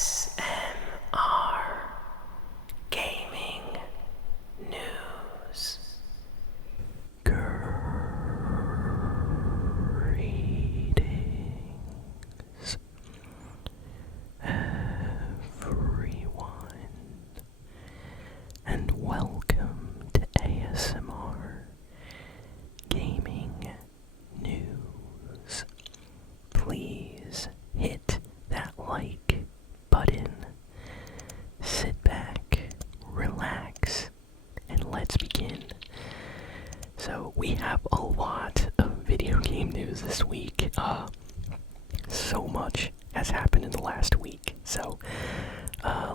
ASMR Gaming News. Greetings, everyone, and welcome to ASMR Gaming News. Please hit that like button, sit back, relax, and let's begin. So we have a lot of video game news this week. So much has happened in the last week. So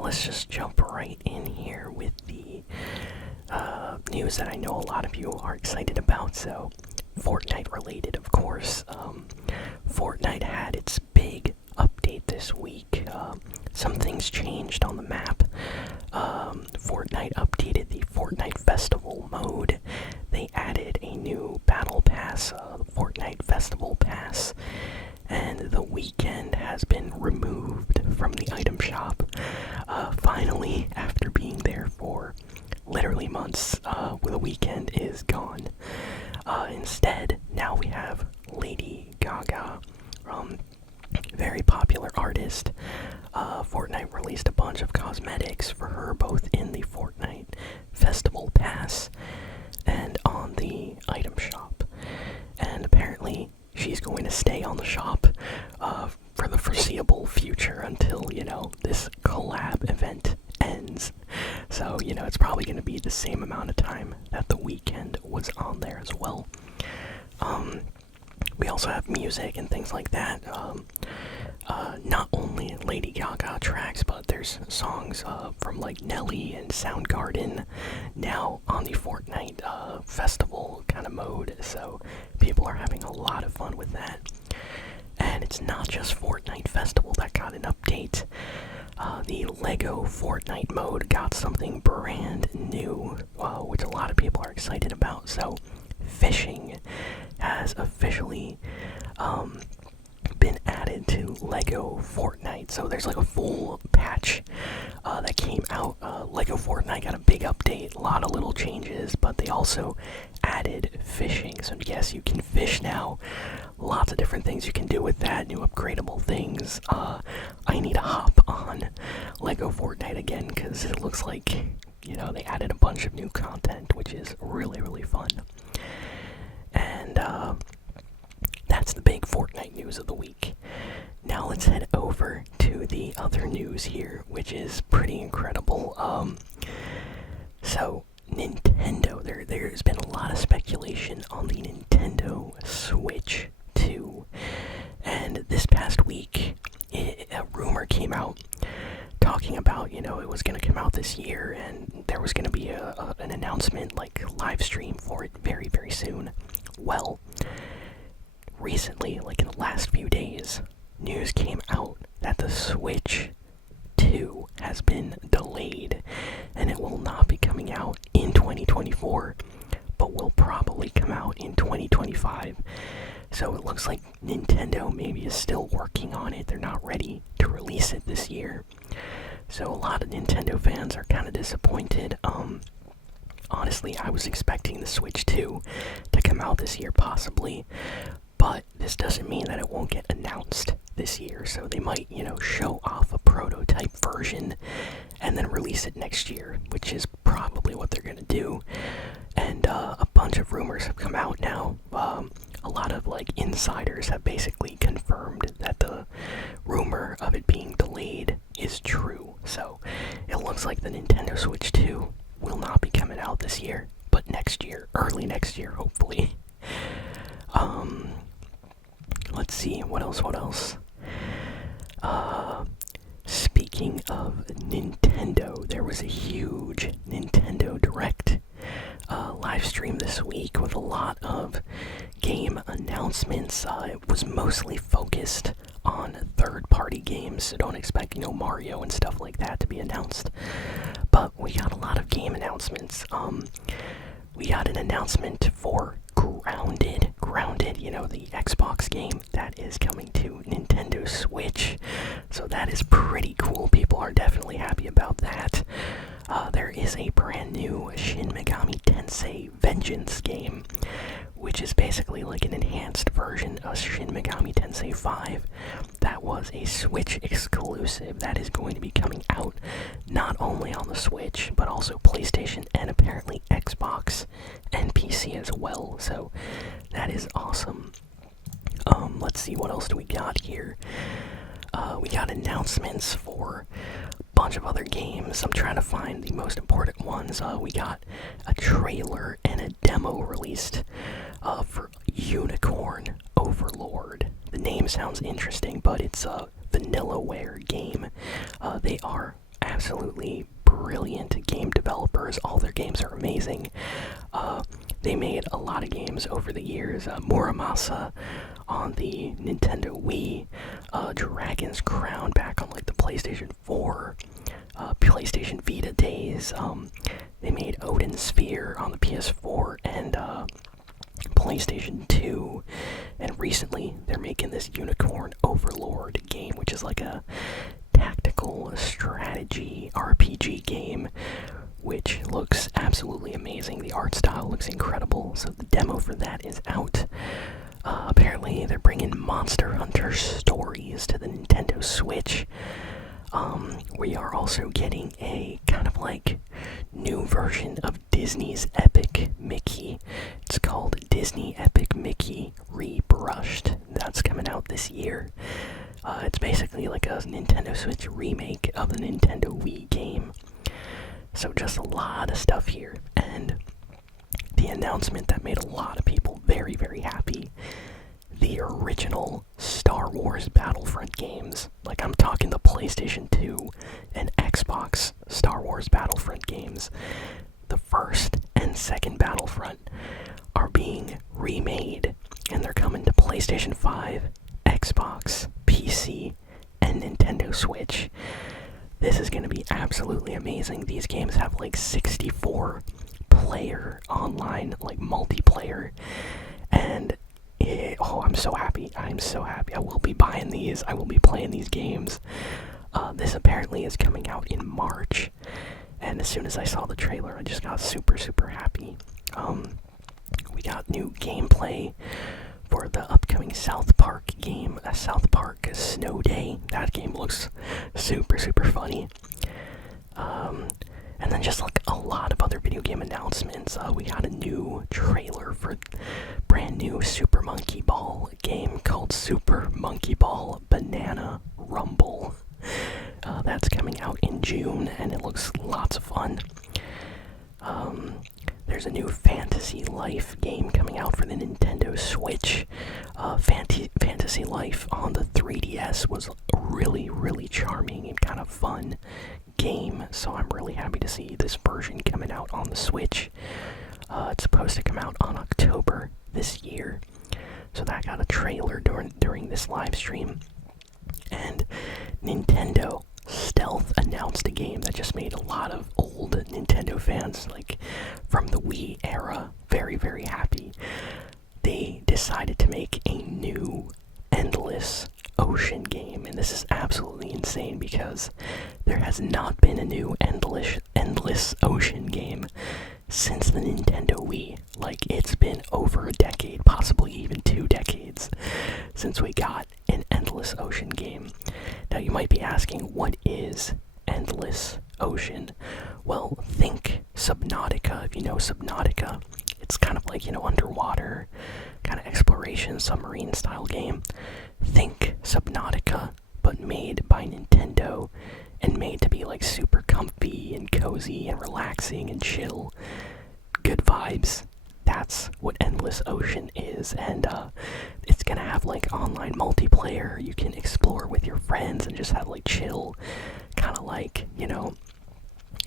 let's just jump right in here with the news that I know a lot of you are excited about. So Fortnite related, of course. Fortnite had its big update this week. Some things changed on the map. Fortnite updated the Fortnite Festival mode. They added a new battle pass, the Fortnite Festival Pass, and the weekend has been removed from the item shop. Finally, after being there for literally months, the weekend is gone. Instead, now we have Lady Gaga, very popular artist. Fortnite released a bunch of cosmetics for her, both in the Fortnite Festival Pass and on the item shop. And apparently, she's going to stay on the shop for the foreseeable future until, this collab event ends. So, it's probably going to be the same amount of time that the weekend was on there as well. We also have music and things like that. Not only Lady Gaga tracks, but there's songs from like Nelly and Soundgarden now on the Fortnite festival kind of mode. So people are having a lot of fun with that. And it's not just Fortnite Festival that got an update. The Lego Fortnite mode got something brand new, which a lot of people are excited about. So fishing has officially been added to Lego Fortnite. So there's like a full patch that came out. Lego Fortnite got a big update, a lot of little changes, but they also added fishing. So yes, you can fish now. Lots of different things you can do with that, new upgradable things. I need to hop on Lego Fortnite again because it looks like, they added a bunch of new content, which is really, really fun. And that's the big Fortnite news of the week. Now let's head over to the other news here, which is pretty incredible. So Nintendo, there's been a lot of speculation on the Nintendo Switch 2. And this past week, a rumor came out talking about, it was going to come out this year, and there was going to be an announcement, like live stream for it very, very soon. Well, recently, like in the last few days, news came out that the Switch 2 has been delayed, and it will not be coming out in 2024, but will probably come out in 2025. So it looks like Nintendo maybe is still working on it. They're not ready to release it this year. So a lot of Nintendo fans are kind of disappointed. Honestly, I was expecting the Switch 2 to come out this year possibly, but this doesn't mean that it won't get announced this year. So they might, show off a prototype version and then release it next year, which is probably what they're going to do. And a bunch of rumors have come out now. A lot of insiders have basically confirmed that the rumor of it being delayed is true. So it looks like the Nintendo Switch 2 will not be coming out this year, but next year, early next year, hopefully. Let's see, what else? Speaking of Nintendo, there was a huge Nintendo Direct live stream this week with a lot of game announcements. It was mostly focused on third-party games, so don't expect, Mario and stuff like that to be announced. But we got a lot of game announcements. We got an announcement for Grounded, the Xbox game that is coming to Nintendo Switch. So that is pretty cool. People are definitely happy about that. There is a brand new Shin Megami Tensei Vengeance game, which is basically like an enhanced version of Shin Megami Tensei 5. That was a Switch exclusive that is going to be coming out not only on the Switch, but also PlayStation and apparently Xbox and PC as well. So that is awesome. Let's see, what else do we got here? We got announcements for a bunch of other games. I'm trying to find the most important ones. We got a trailer and a demo released for Unicorn Overlord. The name sounds interesting, but it's a Vanillaware game. They are absolutely brilliant game developers. All their games are amazing. They made a lot of games over the years. Muramasa on the Nintendo Wii, Dragon's Crown back on like the PlayStation 4, PlayStation Vita days. They made Odin Sphere on the PS4 and PlayStation 2, and recently they're making this Unicorn Overlord game, which is like a tactical strategy RPG game, which looks absolutely amazing. The art style looks incredible, so the demo for that is out. Apparently they're bringing Monster Hunter Stories to the Nintendo Switch. We are also getting a kind of like new version of Disney's Epic Mickey. It's called Disney Epic Mickey Rebrushed. That's coming out this year. It's basically like a Nintendo Switch remake of the Nintendo Wii game. So just a lot of stuff here, and the announcement that made a lot of people very, very happy. The original Star Wars Battlefront games, like I'm talking the PlayStation 2 and Xbox Star Wars Battlefront games, the first and second Battlefront are being remade, and they're coming to PlayStation 5, Xbox, PC, and Nintendo Switch. This is going to be absolutely amazing. These games have like 64 player online, like multiplayer, and I'm so happy. I'm so happy. I will be buying these. I will be playing these games. This apparently is coming out in March, and as soon as I saw the trailer, I just got super, super happy. We got new gameplay for the upcoming South Park game, a South Park Snow Day. That game looks super, super funny. And then just like a lot of other video game announcements. We got a new trailer for brand new Super Monkey Ball game called Super Monkey Ball Banana Rumble. That's coming out in June, and it looks lots of fun. There's a new Fantasy Life game coming out for the Nintendo Switch. Fantasy Life on the 3DS was a really, really charming and kind of fun game, so I'm really happy to see this version coming out on the Switch. It's supposed to come out on October this year, so that got a trailer during this live stream. And Nintendo Stealth announced a game that just made a lot of old Nintendo fans, like from the Wii era, very, very happy. They decided to make a new Endless Ocean game, and this is absolutely insane because there has not been a new Endless Ocean game since the Nintendo Wii. Like, it's been over a decade, possibly even 2 decades, since we got an Endless Ocean game. Now you might be asking, what is Endless Ocean? Well, think Subnautica. If you know Subnautica, it's kind of like, underwater kind of exploration submarine style game. Think Subnautica, but made by Nintendo and made to be like super comfy and cozy and relaxing and chill. Good vibes. That's what Endless Ocean is, and it's gonna have like online multiplayer. You can explore with your friends and just have like chill, kind of like,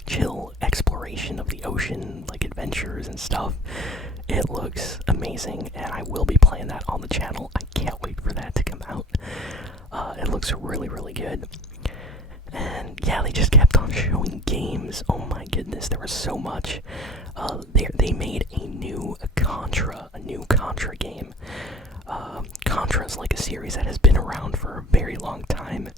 chill exploration of the ocean, like adventures and stuff. It looks amazing, and I will be playing that on the channel. I can't wait for that to come out. It looks really, really good. And yeah, they just kept on showing games. Oh my goodness, there was so much. They made a new Contra game. Contra is like a series that has been around for a very long time.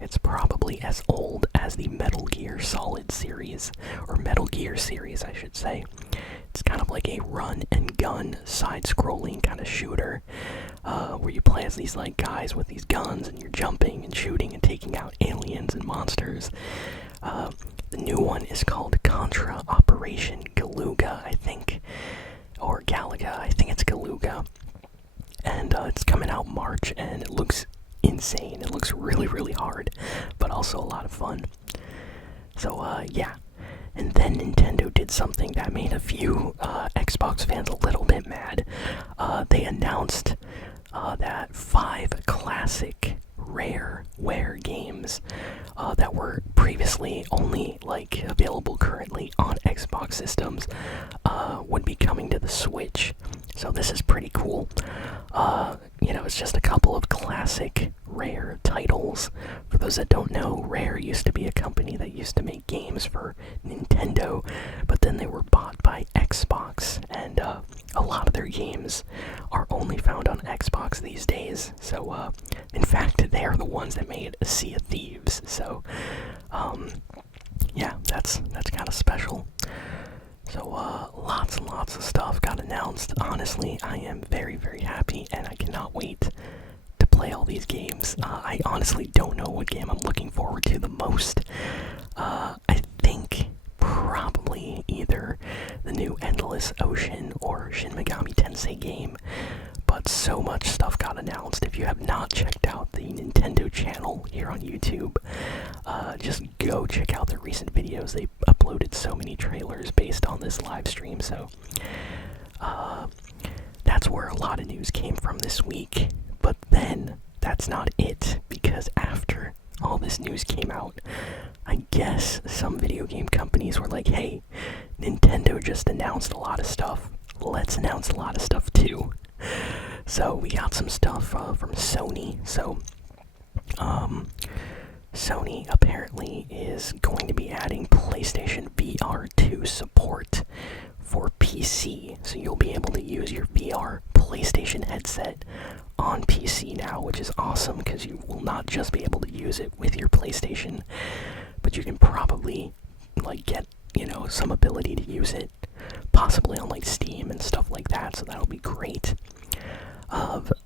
It's probably as old as the Metal Gear Solid series, or Metal Gear series, I should say. It's kind of like a run and gun, side-scrolling kind of shooter, where you play as these like guys with these guns, and you're jumping and shooting and taking out aliens and monsters. The new one is called Contra Operation Galuga, I think, or Galaga. I think it's Galuga. And it's coming out March, and it looks insane. It looks really, really hard, but also a lot of fun. So, yeah. And then Nintendo did something that made a few Xbox fans a little bit mad. They announced that 5 classic rareware games that were previously only like available currently on Xbox systems would be coming to the Switch. So this is pretty cool. You know, it's just a couple of classic Rare titles. For those that don't know, Rare used to be a company that used to make games for Nintendo, but then they were bought by Xbox, and a lot of their games are only found on Xbox these days. So, in fact, they are the ones that made Sea of Thieves. So, yeah, that's kind of special. So, lots and lots of stuff got announced. Honestly, I am very, very happy, and I cannot wait to play all these games. I honestly don't know what game I'm looking forward to the most. I think probably either the new Endless Ocean or Shin Megami Tensei game. But so much stuff got announced. If you have not checked out the Nintendo channel here on YouTube, just go check out their recent videos. They uploaded so many trailers based on this live stream, so that's where a lot of news came from this week. But then, that's not it, because after all this news came out, I guess some video game companies were like, hey, Nintendo just announced a lot of stuff. Let's announce a lot of stuff too. So we got some stuff from Sony. So Sony apparently is going to be adding PlayStation VR 2 support for PC. So you'll be able to use your VR PlayStation headset on PC now, which is awesome because you will not just be able to use it with your PlayStation, but you can probably like get, you know, some ability to use it possibly on like Steam and stuff like that, so that'll be great.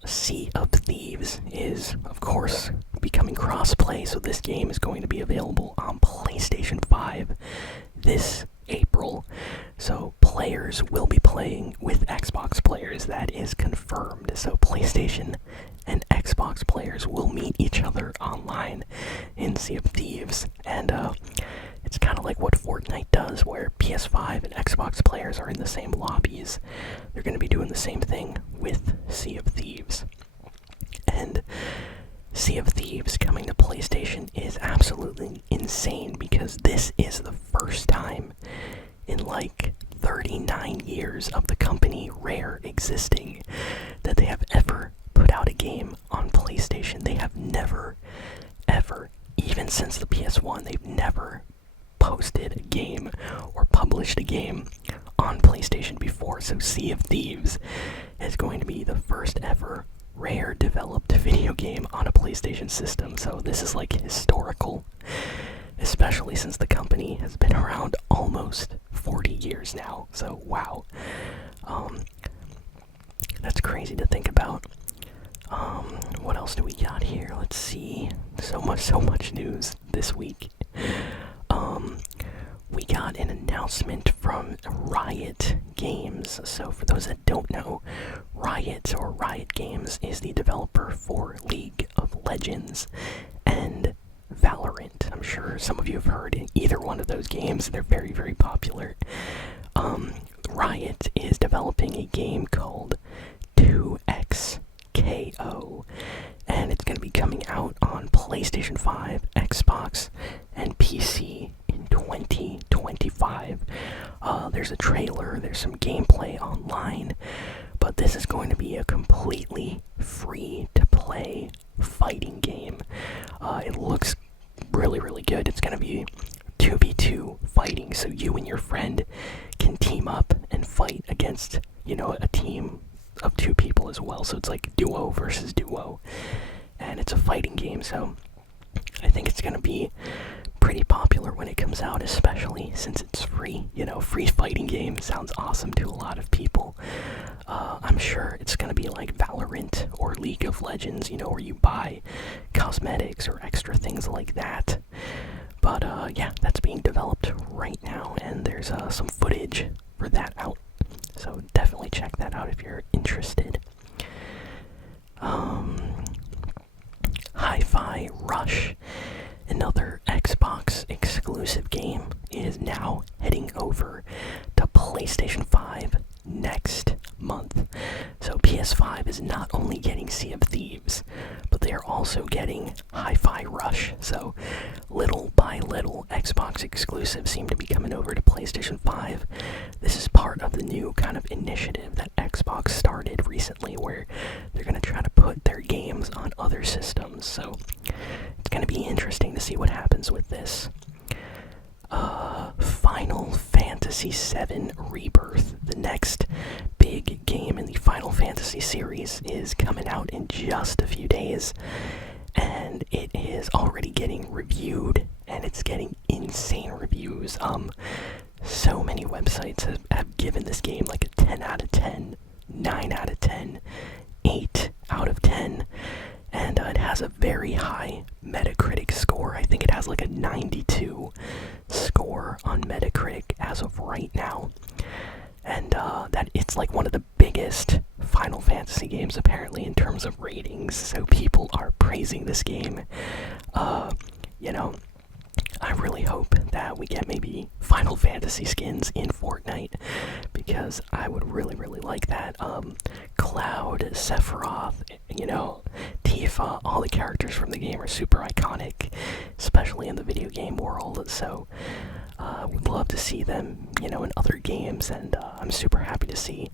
Sea of Thieves is, of course, becoming cross-play, so this game is going to be available on PlayStation 5 this April. So players will be playing with Xbox players, that is confirmed. So PlayStation and Xbox players will meet each other online in Sea of Thieves, and it's kind of like what Fortnite does, where PS5 and Xbox players are in the same lobbies. They're going to be doing the same thing with Sea of Thieves. And Sea of Thieves coming to PlayStation is absolutely insane, because this is the first time in like 39 years of the company Rare existing that they have ever put out a game on PlayStation. They have never, ever, even since the PS1, they've never posted a game or published a game on PlayStation before. So Sea of Thieves is going to be the first ever Rare developed video game on a PlayStation system. So this is like historical, especially since the company has been around almost 40 years now. So wow, that's crazy to think about. What else do we got here? Let's see. So much news this week. We got an announcement from Riot Games. So for those that don't know, Riot Games is the developer for League of Legends and Valorant. I'm sure some of you have heard either one of those games. They're very, very popular. Riot is developing a game called 2XKO, and it's going to be coming out on PlayStation 5, Xbox, and PC in 2025. There's a trailer, there's some gameplay online, but this is going to be a completely free-to-play fighting game. It looks really, really good. It's gonna be 2v2 fighting, so you and your friend can team up and fight against, a team of 2 people as well. So it's like duo versus duo, and it's a fighting game, so I think it's gonna be pretty popular when it comes out, especially since it's free. Free fighting game sounds awesome to a lot of people. I'm sure it's gonna be like Valorant or League of Legends, where you buy cosmetics or extra things like that. But yeah, that's being developed right now, and there's some footage for that out. So definitely check that out if you're interested. Hi-Fi Rush, another Xbox exclusive game, is now heading over to PlayStation 5 next month. So PS5 is not only getting Sea of Thieves, but they are also getting Hi-Fi Rush. So little by little, Xbox exclusives seem to be coming over to PlayStation 5. This is part of the new kind of initiative that Xbox started recently, where they're going to try to put their games on other systems. So it's going to be interesting to see what happens with this. Final Fantasy VII Rebirth, the next big game in the Final Fantasy series, is coming out in just a few days, and it is already getting reviewed, and it's getting insane reviews. So many websites have given this game like a 10 out of 10, 9 out of 10, 8 out of 10, and it has a very high Metacritic score. I think it has like a 92 score on Metacritic as of right now, and that it's like one of the biggest Final Fantasy games apparently in terms of ratings, so people are praising this game. I really hope that we get maybe Final Fantasy skins in Fortnite, because I would really, really like that. Cloud, Sephiroth, Tifa, all the characters from the game are super iconic, especially in the video game world, so would love to see them, in other games, and I'm super happy to see,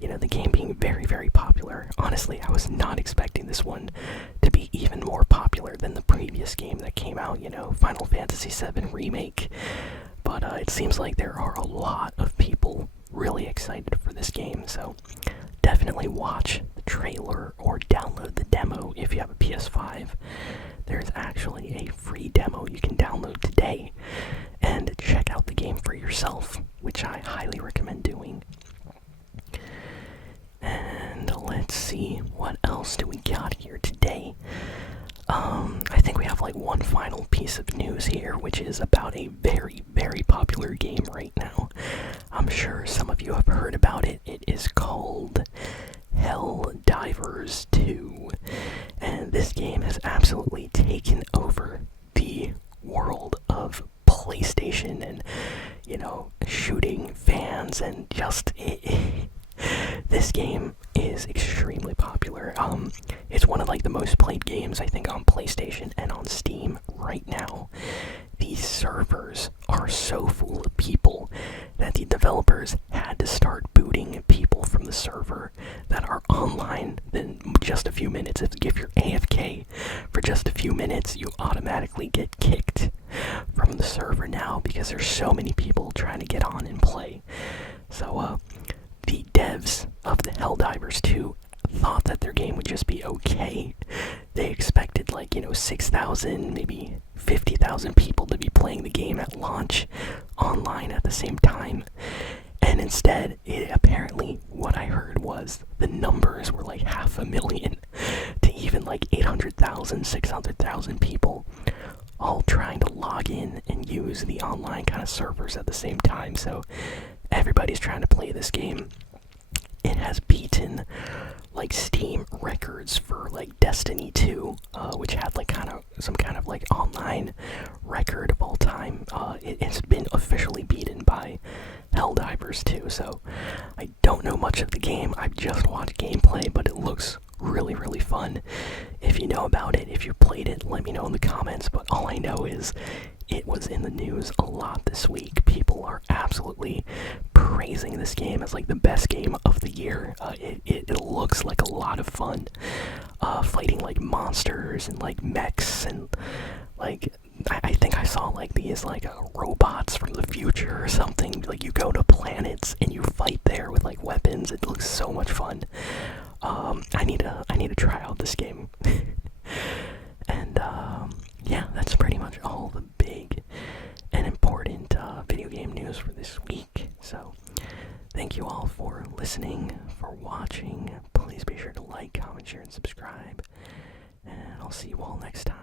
the game being very, very popular. Honestly, I was not expecting this one to be even more popular than the previous game that came out, Final Fantasy VII Remake, but it seems like there are a lot of people really excited for this game, so definitely watch the trailer or download the demo if you have a PS5. There's actually a free demo you can download today and check out the game for yourself, which I highly recommend doing. And let's see, what else do we got here today? I think we have like one final piece of news here, which is about a very, very popular game right now. I'm sure some of you have heard about it. It is called Helldivers 2, and this game has absolutely taken over the world of PlayStation and, shooting fans, and just this game is extremely popular. It's one of like the most played games I think on PlayStation and on Steam right now. These servers are so full of people that the developers had to start booting people from the server that are online in just a few minutes. If you're AFK for just a few minutes, you automatically get kicked from the server now, because there's so many people trying to get on and play. So the devs of the Helldivers 2 thought that their game would just be okay. They expected 6,000, maybe 50,000 people to be playing the game at launch online at the same time. And instead, apparently, what I heard was the numbers were like 500,000 to even 800,000, 600,000 people all trying to log in and use the online kind of servers at the same time. So everybody's trying to play this game. It has beaten Steam records for Destiny 2, which had some kind of online record of all time. It's been officially beaten by Helldivers 2. So I don't know much of the game. I've just watched gameplay, but it looks really, really fun. If you know about it, if you played it, let me know in the comments. But all I know is it was in the news a lot this week. People are absolutely praising this game as the best game of the year. It looks like a lot of fun. Fighting monsters and mechs, and saw like these like robots from the future or something. Like you go to planets and you fight there with like weapons. It looks so much fun. I need to try out this game. And yeah, that's pretty much all the big and important video game news for this week. So thank you all for listening, for watching. Please be sure to like, comment, share, and subscribe. And I'll see you all next time.